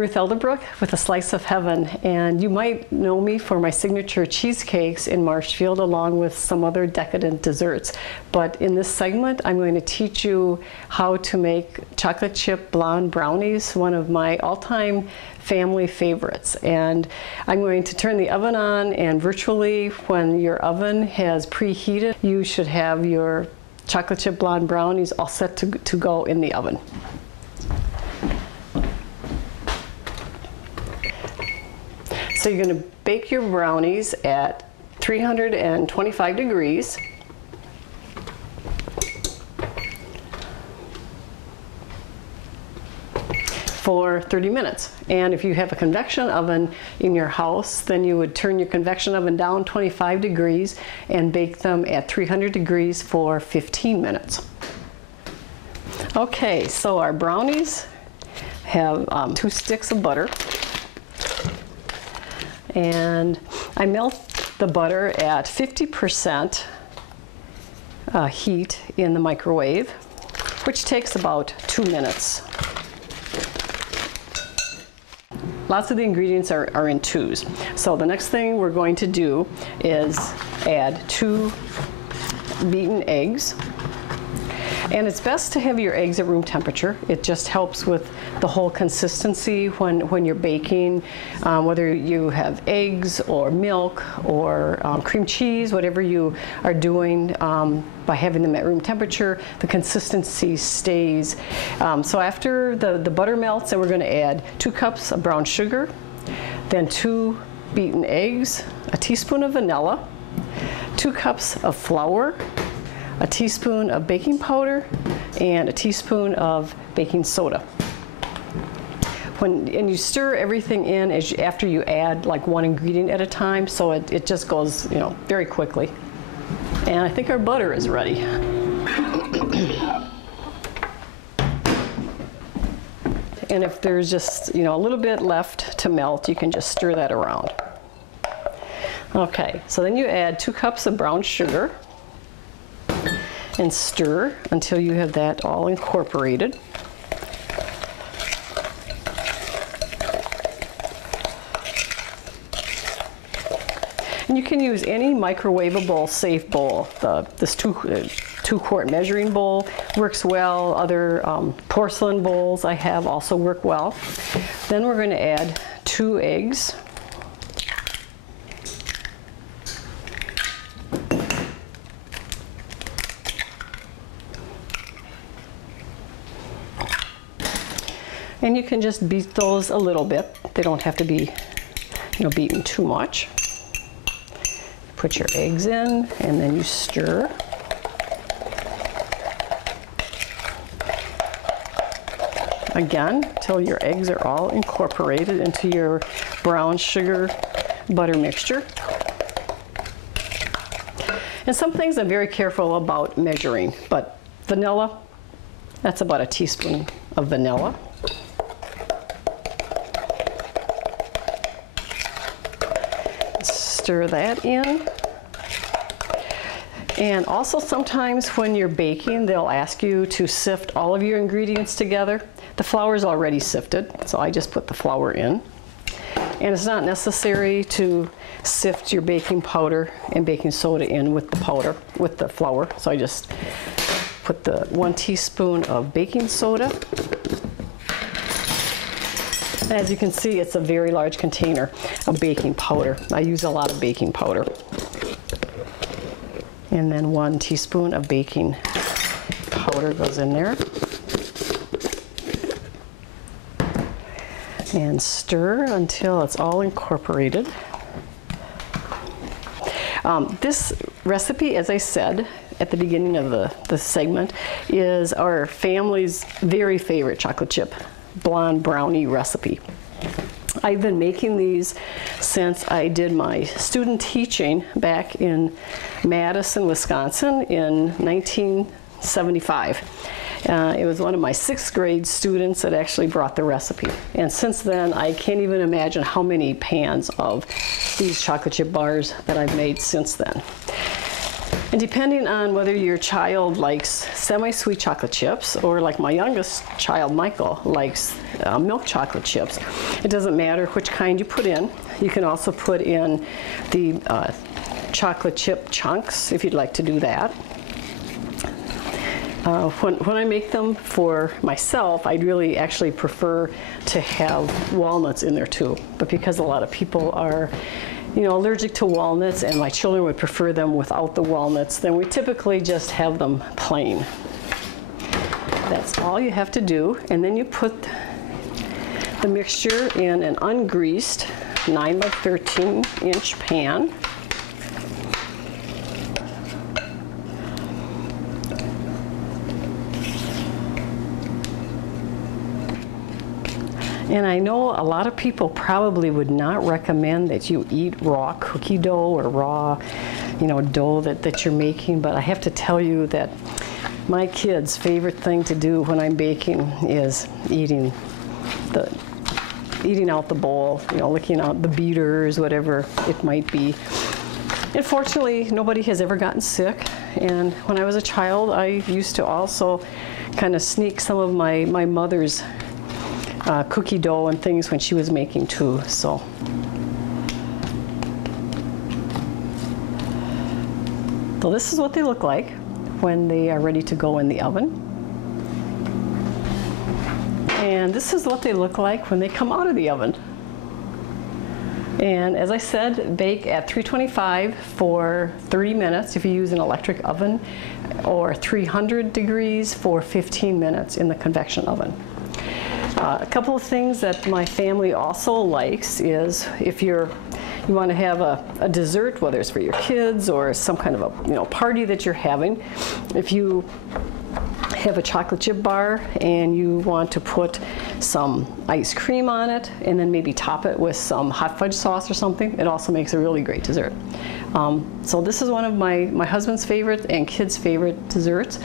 Ruth Elderbrook with A Slice of Heaven, and you might know me for my signature cheesecakes in Marshfield along with some other decadent desserts. But in this segment, I'm going to teach you how to make chocolate chip blonde brownies, one of my all-time family favorites. And I'm going to turn the oven on, and virtually when your oven has preheated, you should have your chocolate chip blonde brownies all set to go in the oven. So you're going to bake your brownies at 325 degrees. For 30 minutes. And if you have a convection oven in your house, then you would turn your convection oven down 25 degrees and bake them at 300 degrees for 15 minutes. Okay, so our brownies have 2 sticks of butter. And I melt the butter at 50% heat in the microwave, which takes about 2 minutes. Lots of the ingredients are in twos. So the next thing we're going to do is add 2 beaten eggs. And it's best to have your eggs at room temperature. It just helps with the whole consistency when you're baking, whether you have eggs or milk or cream cheese, whatever you are doing, by having them at room temperature, the consistency stays. So after the butter melts, then we're going to add 2 cups of brown sugar, then 2 beaten eggs, a teaspoon of vanilla, 2 cups of flour, a teaspoon of baking powder, and a teaspoon of baking soda. And you stir everything in after you add like 1 ingredient at a time, so it just goes, very quickly. And I think our butter is ready. And if there's just, a little bit left to melt, you can just stir that around. Okay, so then you add 2 cups of brown sugar and stir until you have that all incorporated. And you can use any microwavable safe bowl. This 2-quart measuring bowl works well. Other porcelain bowls I have also work well. Then we're going to add 2 eggs. And you can just beat those a little bit. They don't have to be, beaten too much. Put your eggs in, and then you stir. Again, till your eggs are all incorporated into your brown sugar butter mixture. And some things I'm very careful about measuring, but vanilla, that's about a teaspoon of vanilla. Stir that in. And also sometimes when you're baking, they'll ask you to sift all of your ingredients together. The flour is already sifted, so I just put the flour in. And it's not necessary to sift your baking powder and baking soda in with the flour. So I just put the 1 teaspoon of baking soda. As you can see, it's a very large container of baking powder. I use a lot of baking powder. And then 1 teaspoon of baking powder goes in there. And stir until it's all incorporated. This recipe, as I said at the beginning of the segment, is our family's very favorite chocolate chip blonde brownie recipe. I've been making these since I did my student teaching back in Madison, Wisconsin in 1975. It was one of my 6th grade students that actually brought the recipe. And since then, I can't even imagine how many pans of these chocolate chip bars that I've made since then. And depending on whether your child likes semi-sweet chocolate chips or like my youngest child, Michael, likes milk chocolate chips, it doesn't matter which kind you put in. You can also put in the chocolate chip chunks if you'd like to do that. When I make them for myself, I'd really actually prefer to have walnuts in there too. But because a lot of people are allergic to walnuts, and my children would prefer them without the walnuts, then we typically just have them plain. That's all you have to do, and then you put the mixture in an ungreased 9 by 13 inch pan. And I know a lot of people probably would not recommend that you eat raw cookie dough or raw, dough that you're making, but I have to tell you that my kids' favorite thing to do when I'm baking is eating out the bowl, licking out the beaters, whatever it might be. And fortunately, nobody has ever gotten sick. And when I was a child, I used to also kind of sneak some of my mother's cookie dough and things when she was making too. So this is what they look like when they are ready to go in the oven. And this is what they look like when they come out of the oven. And as I said, bake at 325 for 30 minutes if you use an electric oven, or 300 degrees for 15 minutes in the convection oven. A couple of things that my family also likes is if you want to have a dessert, whether it's for your kids or some kind of a party that you're having, if you have a chocolate chip bar and you want to put some ice cream on it and then maybe top it with some hot fudge sauce or something, it also makes a really great dessert. So this is one of my husband's favorite and kids' favorite desserts.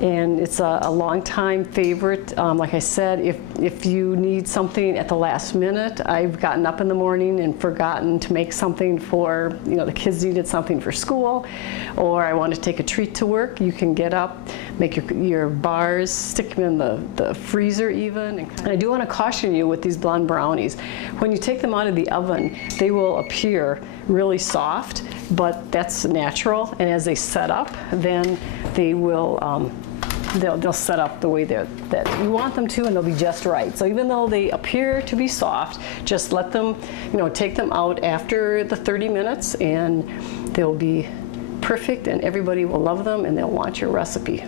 And it's a long-time favorite. Like I said, if you need something at the last minute, I've gotten up in the morning and forgotten to make something for, the kids needed something for school, or I want to take a treat to work, you can get up, make your bars, stick them in the freezer even. And I do want to caution you with these blonde brownies. When you take them out of the oven, they will appear really soft, but that's natural. And as they set up, then they will they'll set up the way that you want them to, and they'll be just right. So even though they appear to be soft, just let them, take them out after the 30 minutes, and they'll be perfect, and everybody will love them, and they'll want your recipe.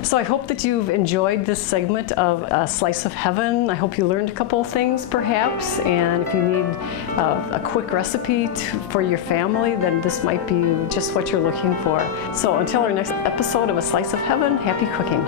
So I hope that you've enjoyed this segment of A Slice of Heaven. I hope you learned a couple of things perhaps, and if you need a quick recipe for your family, then this might be just what you're looking for. So until our next episode of A Slice of Heaven, happy cooking.